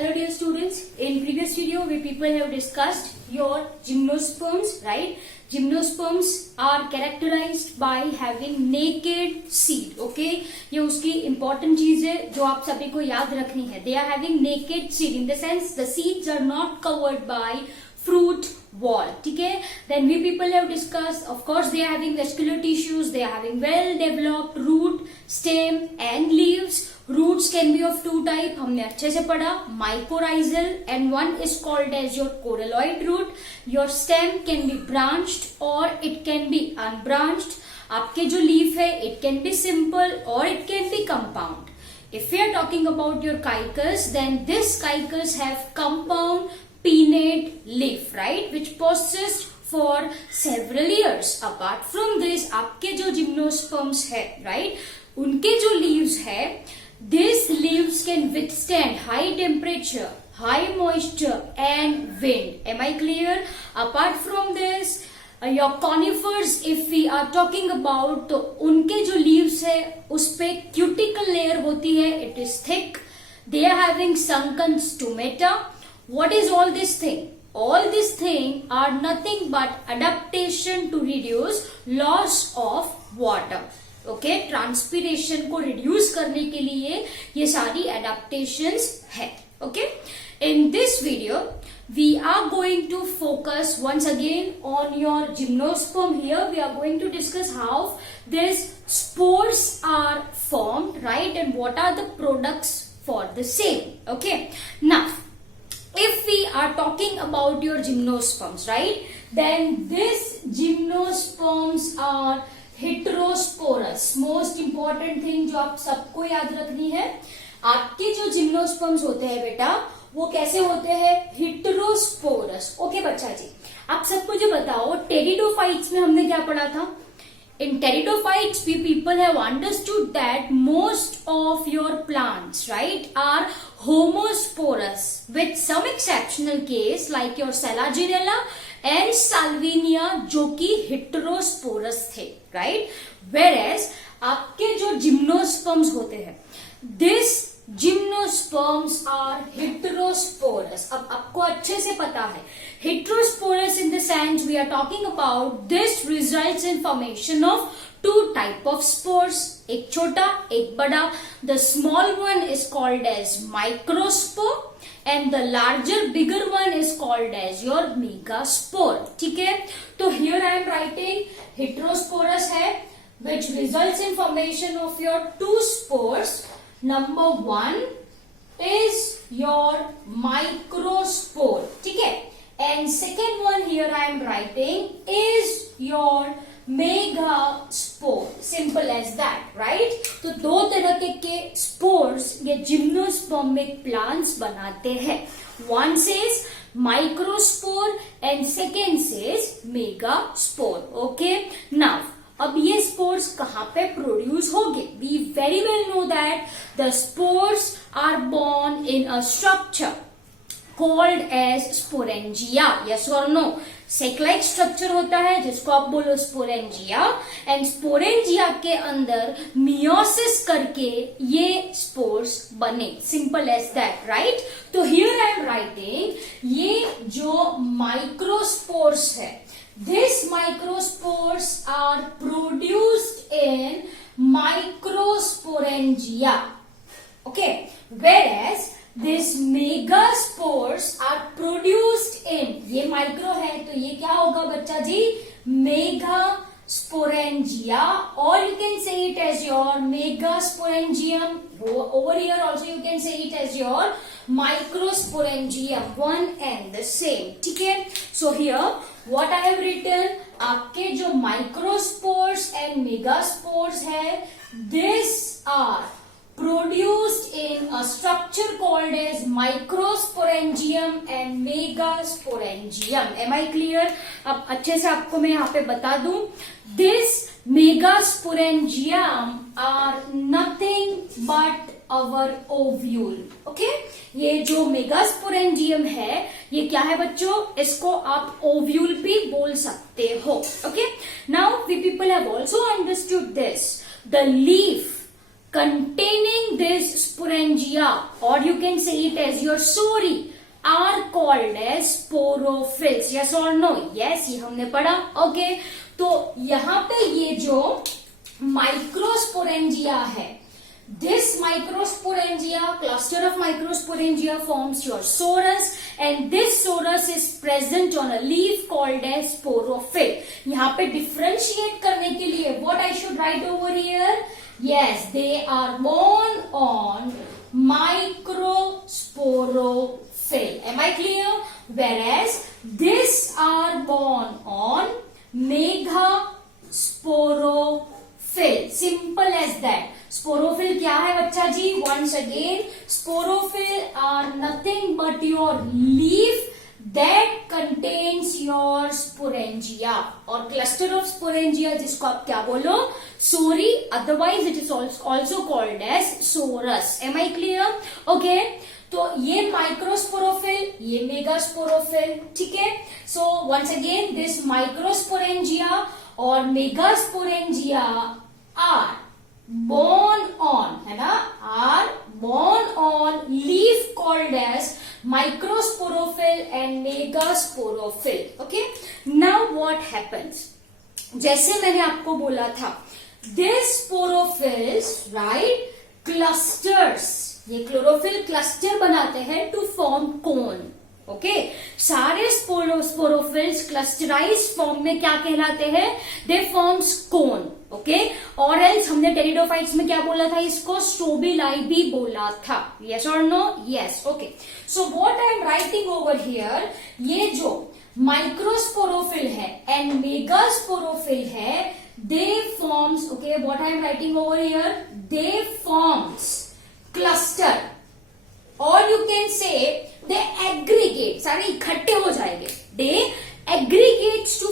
Hello dear students, in previous video we people have discussed your gymnosperms, right? Gymnosperms are characterized by having naked seed, okay? ये उसकी important चीज है जो आप सभी को याद रखनी है. They are having naked seed in the sense the seeds are not covered by fruit wall. ठीक है? Then we people have discussed, of course they are having vascular tissues, they are having well developed root, stem and leaves. Roots can be of two type. हमने अच्छे से पढ़ा, mycorrhizal and one is called as your coralloid root. Your stem can be branched or it can be unbranched. आपके जो leaf है it can be simple or it can be compound. If we are talking about your caicus, then this caicus have compound pinnate leaf, right, which persists for several years. Apart from this, आपके जो gymnosperms है, right, उनके जो leaves है, these leaves can withstand high temperature, high moisture and wind. Am I clear? Apart from this, your conifers, if we are talking about, तो उनके जो leaves है उस पे cuticle layer होती है, it is thick. They are having sunken stomata. What is all this thing? All this thing are nothing but adaptation to reduce loss of water. Okay, transpiration को reduce करने के लिए ये सारी एडेप्टेशंस है. Okay, in this video we are going to focus once again on your gymnosperm. Here we are going to discuss how this spores are formed, right, and what are the products for the same. Okay, now if we are talking about your gymnosperms, right, then this gymnosperms are heterosporous. Most important thing जो आप सबको याद रखनी है, आपके जो gymnosperms होते हैं बेटा वो कैसे होते हैं? हेटेरोस्पोरस. ओके बच्चा जी, आप सबको जो बताओ टेरिडोफाइट्स में हमने क्या पढ़ा था? In pteridophytes, we people have understood that most of your plants, right, are homosporous with some exceptional case like your Selaginella and Salvinia जो कि heterosporous थे, right? Whereas आपके जो gymnosperms होते हैं, this gymnosperms are heterosporous. अब आपको अच्छे से पता है heterosporous in the sense we are talking about this results in formation of two type of spores, एक छोटा एक बड़ा. The small one is called as microspore and the larger bigger one is called as your megaspore. ठीक है, तो here I am writing heterosporous है which results in formation of your two spores. Number one is your microspore, ठीक है, and second one here I am writing is your megaspore. Simple as that, right? तो दो तरह के spores ये gymnospermic plants बनाते हैं. One says microspore and second says megaspore. Okay, now अब ये स्पोर्स कहाँ पे प्रोड्यूस होंगे? We very well know that the spores are borne in a structure called as sporangia. Yes और नो? सेक-लाइक स्ट्रक्चर होता है जिसको आप बोलो स्पोरेंजिया, एंड स्पोरेंजिया के अंदर मियोसिस करके ये स्पोर्स बने. Simple as that, right? तो हियर आई एम राइटिंग ये जो माइक्रोस्पोर्स है, these microspores are produced in microsporangia. Okay, whereas these megaspores are produced in, ये micro है तो ये क्या होगा बच्चा जी? megasporangia, or you can say it as your megasporangium. Over here also you can say it as your microsporangium, one and the same. ठीक है, so here what I have written, आपके जो microspores and megaspores है, these are produced in a structure called as microsporangium and megasporangium. Am I clear? अब अच्छे से आपको मैं यहाँ पे बता दूं, this megasporangium are nothing but our ovule. Okay, ये जो मेगास्पोरेंजियम है ये क्या है बच्चों? इसको आप ओव्यूल भी बोल सकते हो. Okay, now we people have also understood this, the leaf containing is sporangia, or you can say it as your sori, are called as sporophylls. Yes or no? Yes, ये हमने पढ़ा. Okay, तो यहाँ पे ये जो microsporangia है, this microsporangia, cluster of microsporangia forms your sorus, and this sorus is present on a leaf called as sporophyll. यहाँ पे differentiate करने के लिए what I should write over here? Yes, they are born on microsporophyll. Am I clear? Whereas these are born on megasporophyll. Simple as that. Sporophyll क्या है बच्चा जी? Once again, sporophyll are nothing but your leaf that contains your sporangia, और cluster of sporangia जिसको आप क्या बोलो? Sori. Otherwise it is also called as sorus. Am I clear? Okay. तो ये माइक्रोस्पोरोफिल, ये मेगास्पोरोफिल. ठीक है. So once again, this microsporangia और मेगास्पोरेंजिया are born on, है ना, are born on leaf called as microsporophyll and megasporophyll. Okay. Now what happens? जैसे मैंने आपको बोला था, these sporophylls, right, clusters, ये क्लोरोफिल क्लस्टर बनाते हैं टू फॉर्म कोन. ओके, सारे स्पोरोफिल्स क्लस्टराइज फॉर्म में क्या कहलाते हैं? दे फॉर्म्स कोन. ओके, और एल्स हमने टेरिडोफाइट्स में क्या बोला था? इसको स्ट्रोबिलाई भी बोला था. यस और no? Yes. Okay, so what I am writing over here, ये जो माइक्रोस्पोरोफिल है एंड मेगास्पोरोफिल है, they forms, okay, what I am writing over here, they forms cluster, और you can say they aggregate, सारे इकट्ठे हो जाएंगे. They aggregates to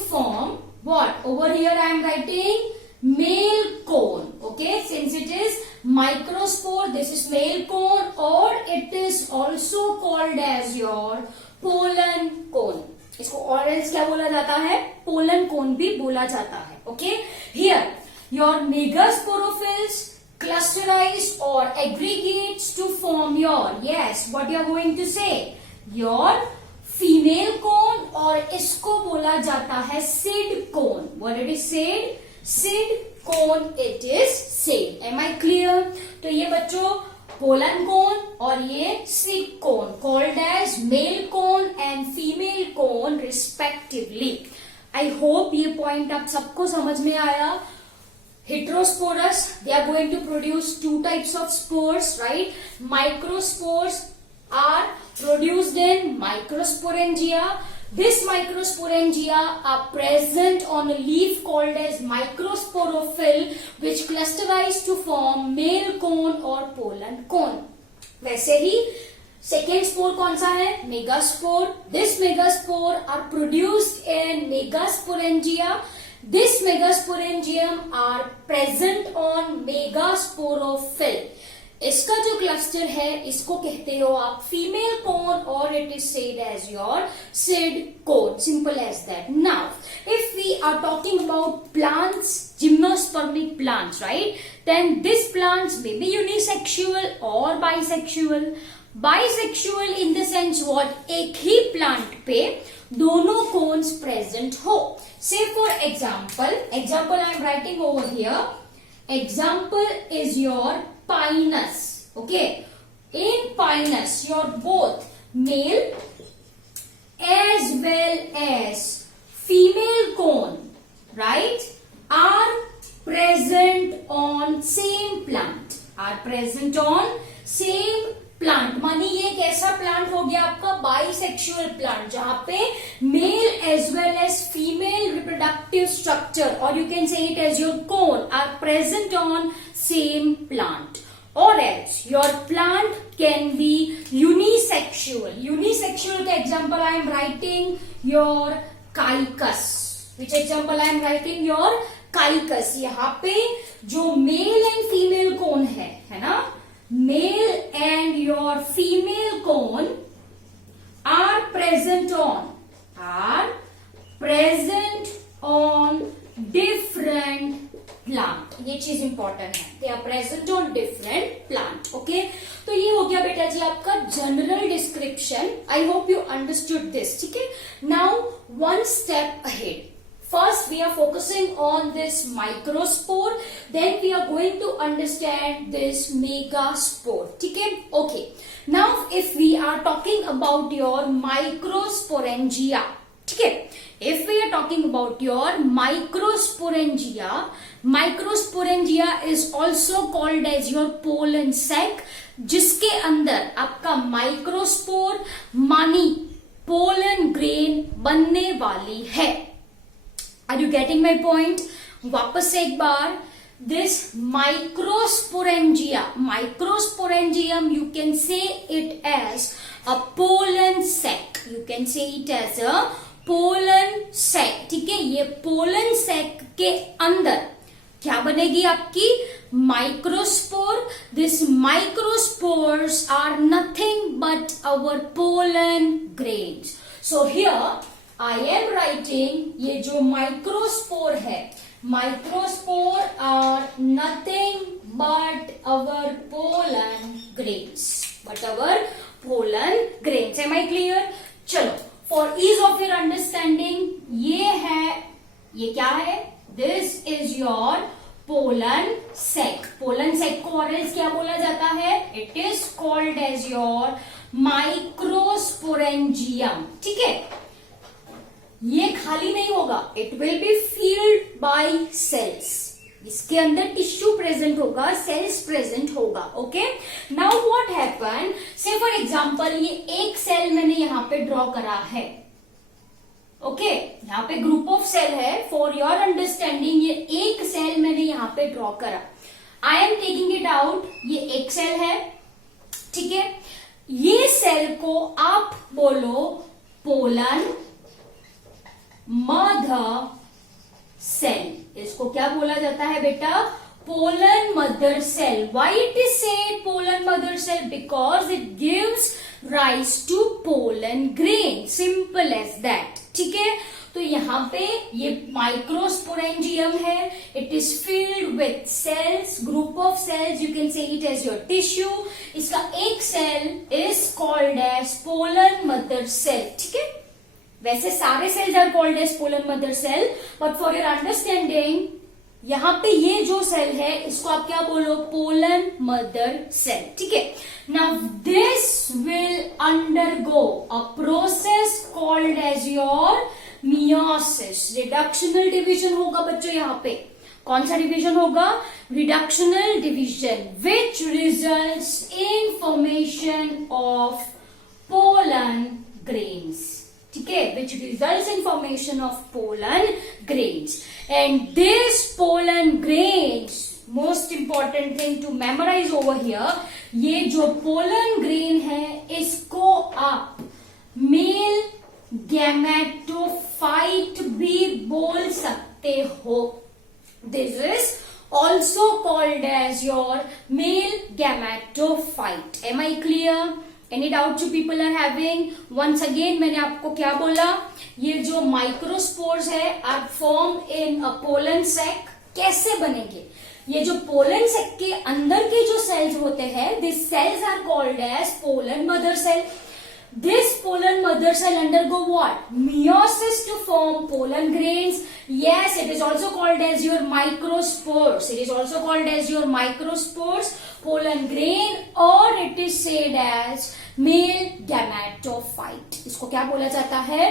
form what? Over here I am writing male cone. Okay, since it is microspore, this is male cone, or it is also called as your pollen cone. इसको और else क्या बोला जाता है? pollen cone भी बोला जाता है. Okay, here your megasporophylls clusterize or aggregates to form your, yes, what you are going to say, your female cone, और इसको बोला जाता है seed cone. What it is said? Seed cone it is said. Am I clear? तो ये बच्चों pollen cone और ये seed cone called as male cone and female cone respectively. I hope ये पॉइंट आप सबको समझ में आया. Heterosporous, they are going to produce two types of spores, right? Microspores are produced in microsporangia. This microsporangia are present on a leaf called as microsporophyll, which clusterize to form male cone or pollen cone. वैसे ही second spore कौन सा है? Megaspore. This megaspore are produced in megasporangia. This megasporangium are present on megasporophyll. इसका जो cluster है इसको कहते हो आप फीमेल कोन, और it is said as your seed cone. Simple as that. Now if we are talking about plants, gymnospermic plants, right, then this plants may be unisexual और bisexual. Bisexual in the sense what, एक ही प्लांट पे दोनों cones present हो. Say for example I am writing over here, example is your Pinus. Okay, in Pinus your both male as well as female cone, right, are present on same plant. Are present on same plant. मानी ये कैसा plant हो गया आपका? Bisexual plant, जहां पे male as well as female reproductive structure, और you can say it as your cone, are present on same plant. Or else your plant can be unisexual. Unisexual का example I am writing your caicus. Which example I am writing? Your caicus. यहाँ पे जो male and female cone है ना? Male and your female cone are present on different plant. ये चीज important है. They are present present on different plant. Okay, तो ये हो गया बेटा जी आपका general description. I hope you understood this. ठीक है, now one step ahead. First, we are focusing on this microspore. Then we are going to understand this megaspore. ठीक है? Okay. Now, if we are talking about your microsporangia, ठीक है? If we are talking about your microsporangia, microsporangia is also called as your pollen sac, जिसके अंदर आपका microspore मानी pollen grain बनने वाली है. Are you getting my point? वापस से एक बार, this microsporangium you can say it as a pollen sac. You can say it as a pollen sac. ठीक है, ये पोलन सैक के अंदर क्या बनेगी आपकी? Microspore. This microspores are nothing but our pollen grains. So here I am writing, ये जो माइक्रोस्पोर है, microspore are nothing but our pollen grains. But our pollen grains. Am I clear? चलो, for ease of your understanding, ये क्या है? This is your pollen sac. Pollen sac को और else क्या बोला जाता है? It is called as your microsporangium. ठीक है, ये खाली नहीं होगा. It will be filled by cells. इसके अंदर टिश्यू प्रेजेंट होगा, सेल्स प्रेजेंट होगा. Okay, now what happen, say for example ये एक सेल मैंने यहां पे ड्रॉ करा है. ओके, यहाँ पे ग्रुप ऑफ सेल है. फॉर योर अंडरस्टैंडिंग, ये एक सेल मैंने यहाँ पे ड्रॉ करा. आई एम टेकिंग इट आउट. ये एक सेल है. ठीक है, ये सेल को आप बोलो पोलन मदर सेल. इसको क्या बोला जाता है बेटा? Pollen mother cell. Why it is said pollen mother cell? Because it gives rise to pollen grain. Simple as that. ठीक है, तो यहाँ पे ये माइक्रोस्पोरेंजियम है. It is filled with cells, group of cells. You can say it as your tissue. इसका एक cell is called as pollen mother cell. ठीक है, वैसे सारे cells are called as pollen mother cell, but for your understanding, यहां पे ये जो सेल है इसको आप क्या बोलो? Pollen mother cell. ठीक है, now this will undergo a process called as your meiosis. Reductional division होगा बच्चों. यहां पे कौन सा डिवीजन होगा? Reductional division, which results in formation of pollen grains. ठीक है, which results in formation of pollen grains. And this pollen grains, most important thing to memorize over here, ये जो pollen grain है इसको आप मेल गैमेटोफाइट भी बोल सकते हो. This is also called as your male gametophyte. Am I clear? Any doubts you people are having? Once again मैंने आपको क्या बोला? ये जो माइक्रोस्पोर्स है are form in a pollen sac. कैसे बनेंगे? ये जो पोलन सैक के अंदर के जो सेल्स होते हैं, this cells are called as pollen mother cell. This pollen mother cell undergo what? Meiosis to form pollen grains. Yes, it is also called as your microspores. It is also called as your microspores, pollen grain, or it is said as male gametophyte. इसको क्या बोला जाता है?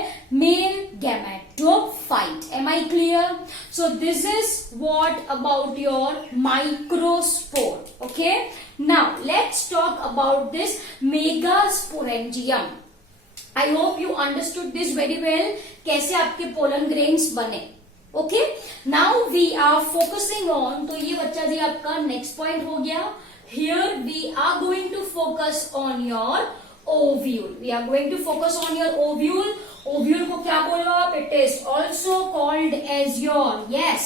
Male gametophyte. Am I clear? So this is what about your microspore. Okay. Now let's talk about this megasporangium. I hope you understood this very well. कैसे आपके pollen grains बने. Okay. Now we are focusing on, तो ये बच्चा जी आपका next point हो गया. Here we are going to focus on your ovule. We are going to focus on your ovule. Ovule को क्या बोलो आप? It is also called as your, yes,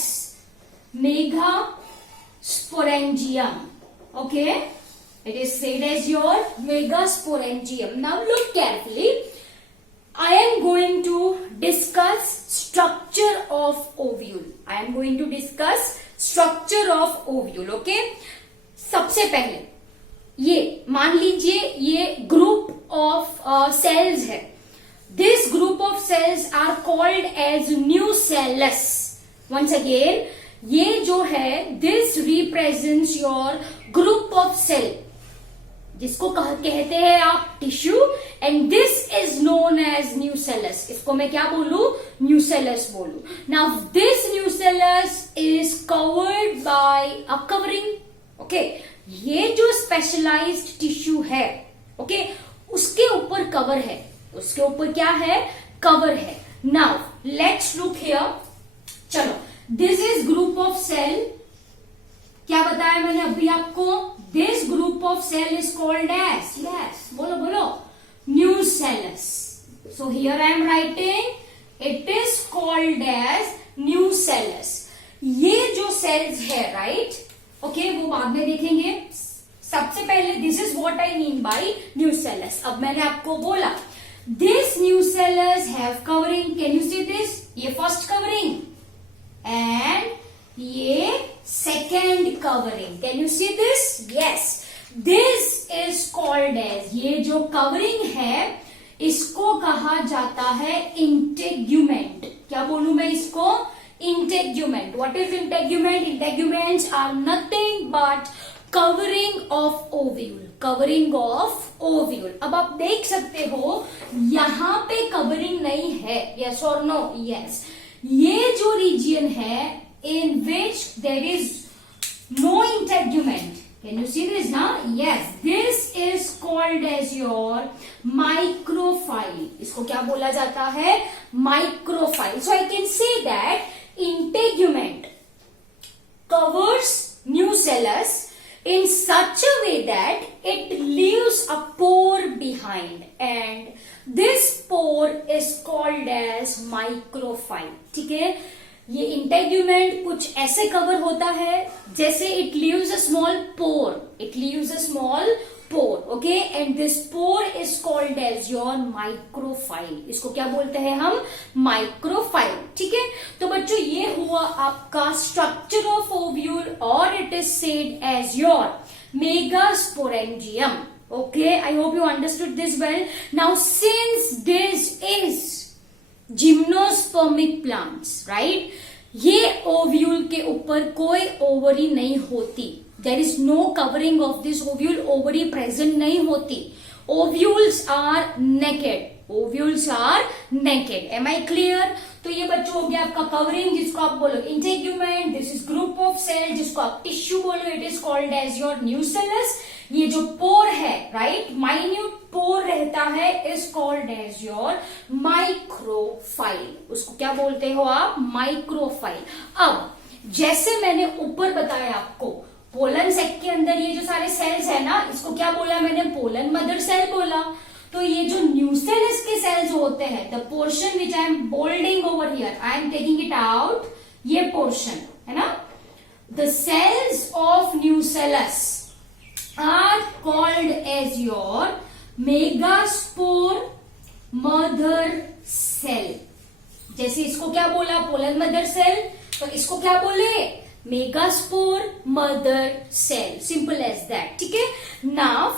megasporangium. Okay, it is said as your megasporangium. Now look carefully. I am going to discuss structure of ovule. I am going to discuss structure of ovule. Okay, सबसे पहले ये मान लीजिए ये group of cells है. This group of cells are called as nucellus. Once again ये जो है this represents your group of cell, जिसको कहते हैं आप tissue, and this is known as nucellus. इसको मैं क्या बोलू? न्यूसेलस बोलू. Now this nucellus is covered by a covering. Okay, ये जो स्पेशलाइज्ड टिश्यू है, ओके, उसके ऊपर कवर है. उसके ऊपर क्या है? कवर है. Now let's look here. चलो, this is group of cell. क्या बताया मैंने अभी आपको? This group of cell is called as, yes बोलो बोलो, nucellus. So here I am writing it is called as nucellus. ये जो सेल्स है, राइट, ओके, वो बाद में देखेंगे. सबसे पहले this is what I mean by nucellus. अब मैंने आपको बोला this nucellus have covering. Can you see this? ये फर्स्ट कवरिंग एंड ये second covering. Can you see this? Yes. This is called as, ये जो कवरिंग है इसको कहा जाता है इंटेग्यूमेंट. क्या बोलूं मैं इसको? Integument. What is integument? Integuments are nothing but covering of ovule. Covering of ovule. अब आप देख सकते हो यहां पे कवरिंग नहीं है. यस और नो? यस. ये जो रीजन है in which there is no integument. Can you see this now? Yes. This is called as your micropyle. इसको क्या बोला जाता है? Micropyle. So I can say that integument covers nucellus in such a way that it leaves a pore behind, and this pore is called as micropyle. ठीक है? ये integument कुछ ऐसे कवर होता है जैसे it leaves a small pore. It leaves a small pore. Okay, and this pore is called as your micropyle. इसको क्या बोलते हैं हम? माइक्रोफाइल. ठीक है, तो बच्चों ये हुआ आपका स्ट्रक्चर ऑफ ओव्यूल, और it is said as your megasporangium. Okay, I hope you understood this well. Now, since this is gymnospermic plants, right, ये ओव्यूल के ऊपर कोई ओवरी नहीं होती. There is no covering of this ovule. Ovary present नहीं होती. Ovules are naked. Ovules are naked. Am I clear? तो ये बच्चों हो गया आपका कवरिंग, जिसको आप बोलो integument. This is group of cell, जिसको आप टिश्यू बोलो. It is called as your nucellus. ये जो पोर है, राइट, माइन्यूट पोर रहता है, is called as your micropyle. उसको क्या बोलते हो आप? माइक्रोफाइल. अब जैसे मैंने ऊपर बताया आपको, पोलन सेक के अंदर ये जो सारे सेल्स है ना, इसको क्या बोला मैंने? पोलन मदर सेल बोला. तो ये जो न्यूसेलस के सेल्स होते हैं, the portion which I am holding over here, I am taking it out, ये पोर्शन है ना, the cells of nucellus are called as your megaspore mother cell. जैसे इसको क्या बोला? Pollen mother cell. तो इसको क्या बोले? Megaspore mother cell. Simple as that. ठीक है. Now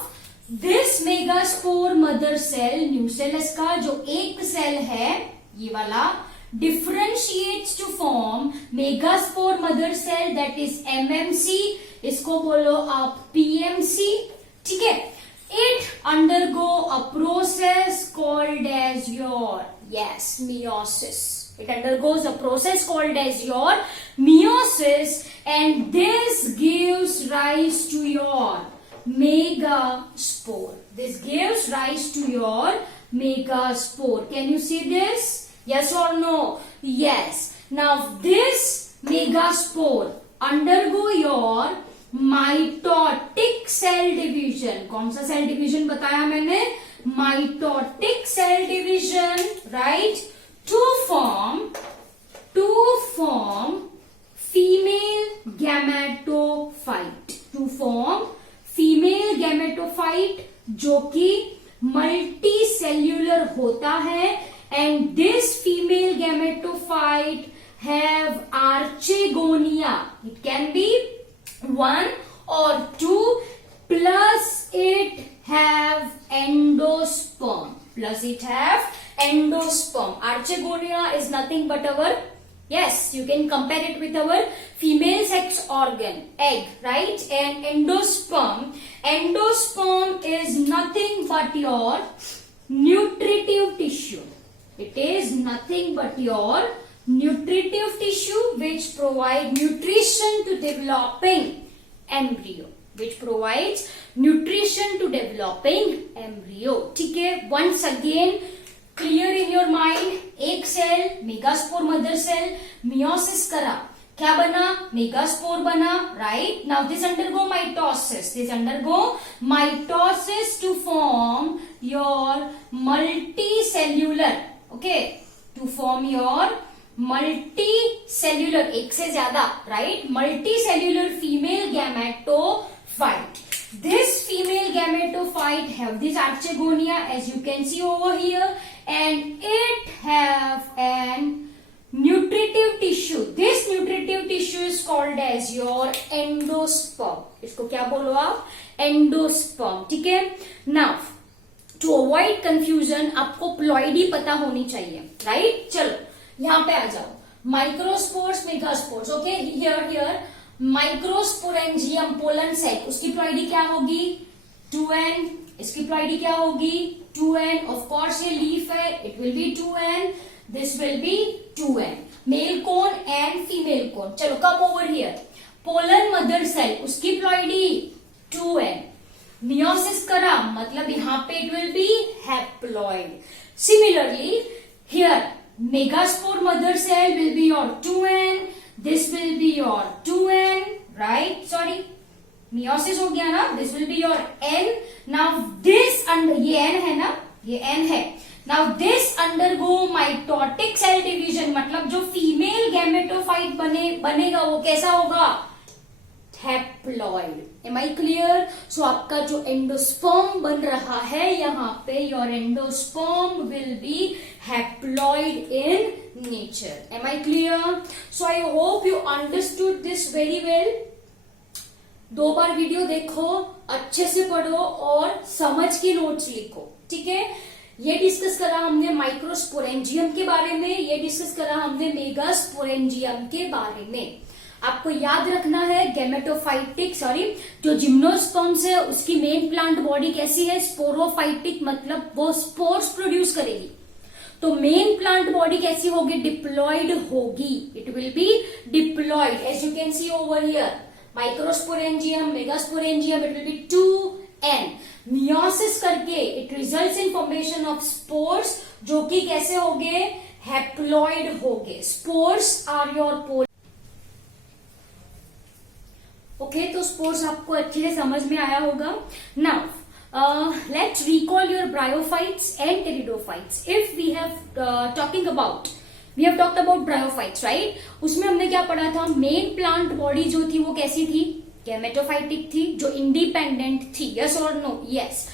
this megaspore mother cell, nucellus का जो एक सेल है ये वाला, differentiates to form megaspore mother cell, that is MMC. इसको बोलो आप PMC. ठीक है. It undergo a process called as your, yes, meiosis. It undergoes a process called as your meiosis, and this gives rise to your megaspore. This gives rise to your megaspore. Can you see this? Yes or no? Yes. Now this megaspore undergo your mitotic cell division. कौन सा cell division बताया मैंने? Mitotic cell division, right? To form female gametophyte. To form female gametophyte, जो कि multi cellular होता है. And this female gametophyte have archegonia. It can be one or 2 plus it have endosperm. Plus it have endosperm. Archegonia is nothing but our, yes, you can compare it with our female sex organ, egg, right? And endosperm is nothing but your nutritive tissue. It is nothing but your nutritive tissue which provide nutrition to developing embryo. Which provides nutrition to developing embryo. ठीक है? Once again clear in your mind. एक cell megaspore mother cell meiosis करा, क्या बना? Megaspore बना, right? Now this undergo mitosis. This undergo mitosis to form your multicellular. Okay? To form your multicellular, एक से ज्यादा, right? Multicellular female gametophyte. This female gametophyte have this archegonia as you can see over here, and it have an nutritive tissue. This nutritive tissue is called as your endosperm. इसको क्या बोलो आप? Endosperm. ठीक है? Now to avoid confusion आपको ploidy पता होनी चाहिए, राइट? चलो यहाँ पे आ जाओ. Microspores, megaspores. Okay, here microsporangium pollen cell, उसकी प्लॉइडी क्या होगी? 2n. इसकी प्लॉइडी क्या होगी? 2n. ऑफ कोर्स ये लीफ है, it will be 2n. This will be 2n. Male cone and female cone. चलो come over here. Pollen mother cell, उसकी प्लॉइडी 2n. मियोसिस करा मतलब यहाँ पे it will be haploid. Similarly here megaspore mother cell will be your 2n. This will be your 2n, right? Sorry, meiosis हो गया ना. This will be your n. Now this under, ये n है ना, ये n है. Now this undergo mitotic cell division, मतलब जो फीमेल गैमेटोफाइट बनेगा वो कैसा होगा? Haploid. Am I clear? So आपका जो एंडोस्पर्म बन रहा है यहाँ पे, your endosperm will be haploid in nature. Am I clear? So I hope you understood this very well. 2 bar video देखो, अच्छे से पढ़ो और समझ के नोट्स लिखो. ठीक है? ये डिस्कस करा हमने माइक्रोस्पोरेंजियम के बारे में, ये डिस्कस करा हमने मेगास्पोरेंजियम के बारे में. आपको याद रखना है गैमेटोफाइटिक, जो जिम्नोस्पर्म्स है उसकी मेन प्लांट बॉडी कैसी है? स्पोरोफाइटिक, मतलब वो स्पोर्स प्रोड्यूस करेगी. तो मेन प्लांट बॉडी कैसी होगी? डिप्लॉइड होगी. It will be diploid as you can see over here. Microsporangium, megasporangium, it will be 2n. Meiosis करके it results in formation of spores, जो कि कैसे होंगे? हैप्लॉइड होंगे. Spores are your pollen. Okay, तो स्पोर्स आपको अच्छे से समझ में आया होगा. Now let's recall your bryophytes and pteridophytes. If we have talked about bryophytes, right? उसमें हमने क्या पढ़ा था? मेन प्लांट बॉडी जो थी वो कैसी थी? गैमेटोफाइटिक थी, जो इंडिपेंडेंट थी. यस और no? Yes.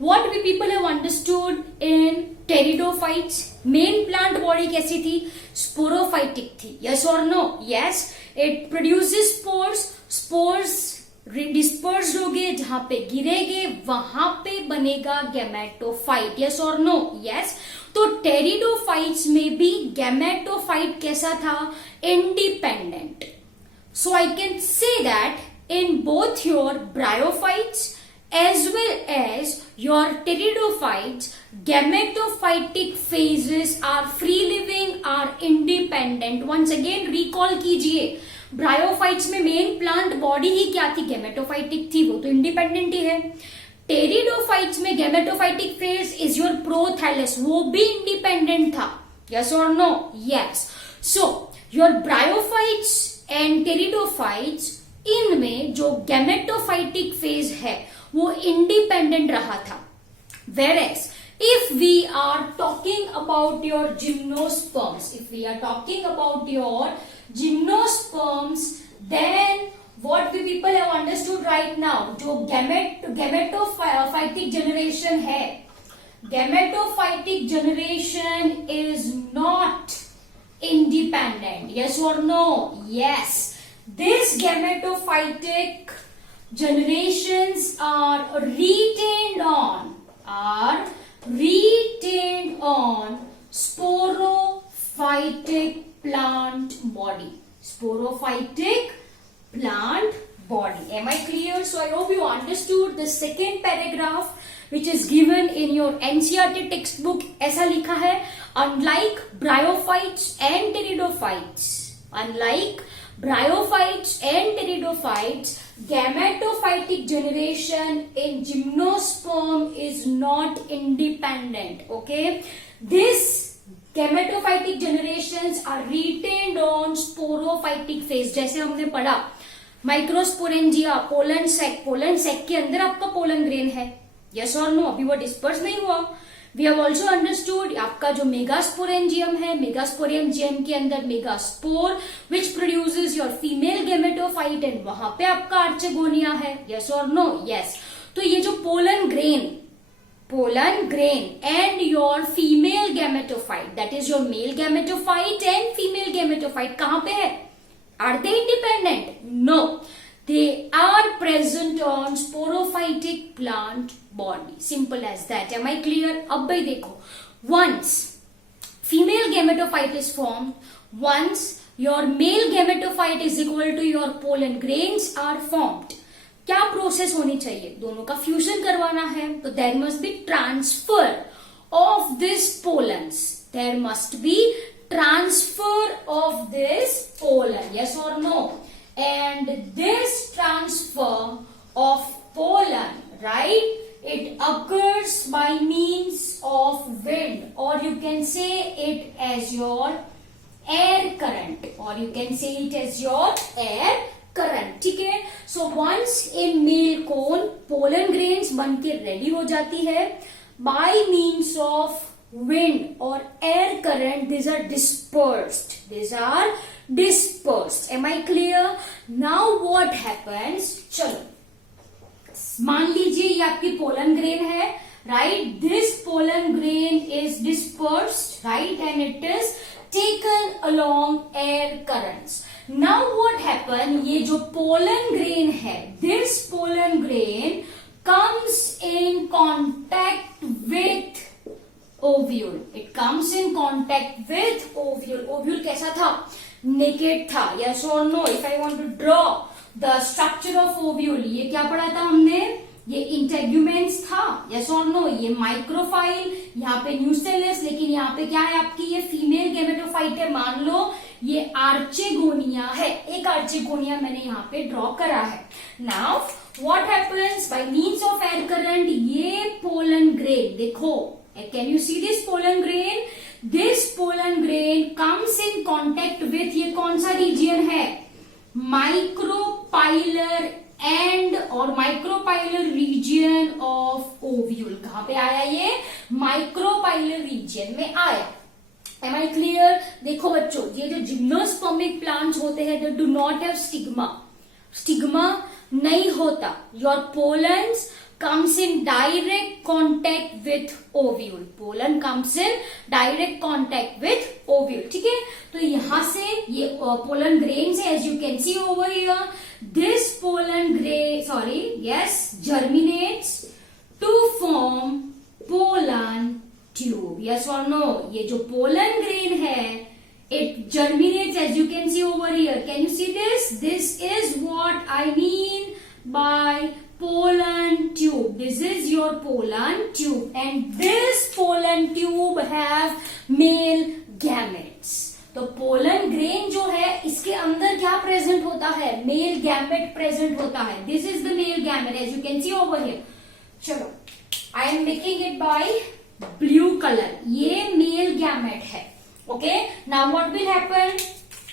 What we people have understood in pteridophytes, main plant body कैसी थी? स्पोरोफाइटिक थी. यस और no? Yes. It produces spores. Spores dispersed हो गए, जहां पे गिरेगे वहां पे बनेगा गैमेटोफाइट. यस और नो? यस. तो टेरिडोफाइट्स में भी गैमेटोफाइट कैसा था? Independent. So I can say that in both your bryophytes as well as your pteridophytes, gametophytic phases are free living, are independent. Once again recall कीजिए, bryophytes में main plant body ही क्या थी? Gametophytic थी, वो तो independent ही है. Pteridophytes में gametophytic phase is your prothallus, वो भी इंडिपेंडेंट था. यस और no? Yes. So your bryophytes and pteridophytes, इनमें जो गैमेटोफाइटिक फेज है वो इंडिपेंडेंट रहा था. Whereas if we are talking about your gymnosperms, then what we people have understood right now, जो गैमेटोफाइटिक जनरेशन है, gametophytic generation is not independent. Yes or no? Yes. This gametophytic generations are retained on sporophytic plant body. Sporophytic plant body. Am I clear? So I hope you understood the second paragraph which is given in your NCERT textbook. ऐसा लिखा है, unlike bryophytes and pteridophytes, gametophytic generation in gymnosperm is not independent. Okay, this gametophytic generations are retained on sporophytic phase. जैसे हमने पढ़ा microsporangia, pollen सेक के अंदर आपका pollen grain है, यस और नो, अभी वो डिस्पर्स नहीं हुआ. वी हैव ऑल्सो अंडरस्टूड आपका जो मेगास्पोरेंजियम है, मेगास्पोरेंजियम के अंदर megaspore which produces your female gametophyte and वहां पे आपका आर्चेगोनिया है, यस और नो, यस. तो ये जो pollen grain and your female gametophyte, that is your mail gametophyte and female gametophyte, कहां पे है? Are they independent? No. They are present on sporophytic plant body. Simple as that. Am I clear? अब भाई देखो, once female gametophyte is formed, once your male gametophyte is equal to your pollen grains are formed. क्या process होनी चाहिए? दोनों का fusion करवाना है, तो there must be transfer of this pollens. There must be transfer of this pollen, yes or no? And this transfer of pollen, right, it occurs by means of wind, or you can say it as your air current, or you can say it as your air current. ठीक है? So once a male cone pollen grains बन के ready हो जाती है, by means of wind or air current, these are dispersed. Am I clear? Now what happens? चलो मान लीजिए ये आपकी पोलन ग्रेन है, right? This pollen grain is dispersed, right? And it is taken along air currents. Now what happen? ये जो pollen grain है, this pollen grain comes in contact with ovule. It comes in contact with ovule. Ovule कैसा था? Naked था. Yes or no? If I want to draw the structure of ovule, ये क्या पढ़ा था हमने? ये इंटेग्यूमेंट्स था. Yes or no? ये माइक्रोफाइल, यहाँ पे न्यूसेलस, लेकिन यहाँ पे क्या है आपकी? ये फीमेल गेमेटोफाइट है. मान लो ये आर्चेगोनिया है. एक आर्चेगोनिया मैंने यहाँ पे ड्रॉ करा है. Now what happens? By means of air current, ये pollen grain देखो, can you see this pollen grain? This pollen grain comes in contact with, ये कौन सा region है? Micropylar end or micropylar region of ovule. कहां पे आया ये? Micropylar region में आया. Am I clear? देखो बच्चों, ये जो जिम्नोस्पर्मिक प्लांट्स होते हैं, they do not have stigma. Stigma नहीं होता. Your pollens comes in direct contact with ovule. Pollen comes in direct contact with ovule. ठीक है? तो यहां से ये pollen grains है, as you can see over here. This pollen grain, germinates to form pollen tube. Yes or no? ये जो pollen grain है, it germinates, as you can see over here. Can you see this? This is what I mean by pollen tube. This is your pollen tube, and this pollen tube have male gametes. तो pollen grain जो है, इसके अंदर क्या present होता है? Male gamete present होता है. This is the male gamete, as you can see over here. चलो, I am making it by blue color. ये male gamete है. Okay, now what will happen?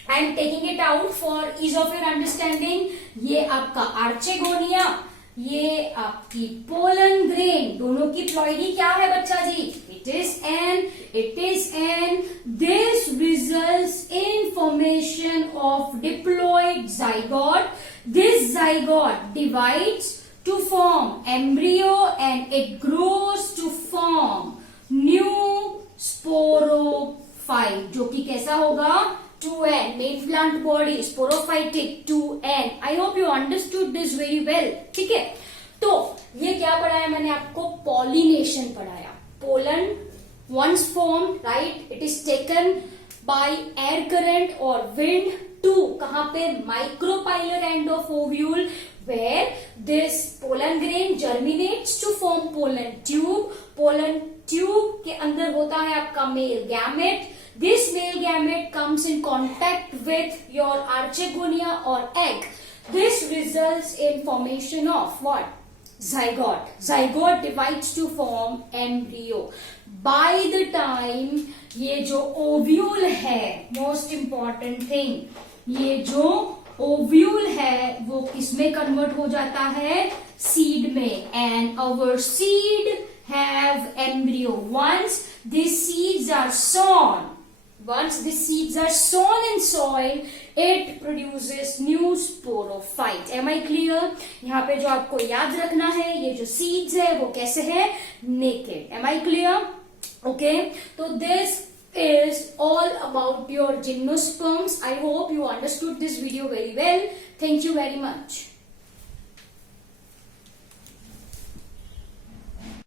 I am taking it out for ease of your understanding. ये आपका आर्चेगोनिया, ये आपकी pollen grain, दोनों की ploidy क्या है बच्चा जी? It is n. This results in formation of diploid zygote. This zygote divides to form embryo and it grows to form new sporophyte, जो कि कैसा होगा? 2n, main plant body, sporophytic 2n. I hope you understood this very well. ठीक है, तो ये क्या पढ़ाया मैंने आपको? पॉलिनेशन पढ़ाया. Pollen once formed, right? It is taken by air current or wind to कहाँ पे? Micropylar end of ovule, where this pollen grain germinates to form pollen tube. Pollen tube के अंदर होता है आपका male gamete. This male gamete comes in contact with your archegonia or egg. This results in formation of what? Zygote. Zygote divides to form embryo. By the time ये जो ovule है, most important thing, ये जो ovule है वो किसमें convert हो जाता है? Seed में. And our seed have embryo. Once these seeds are sown in soil, it produces new sporophytes. Am I clear? यहाँ पे जो आपको याद रखना है, ये जो seeds है वो कैसे है? Naked. Am I clear? Okay. So this is all about your gymnosperms. I hope you understood this video very well. Thank you very much.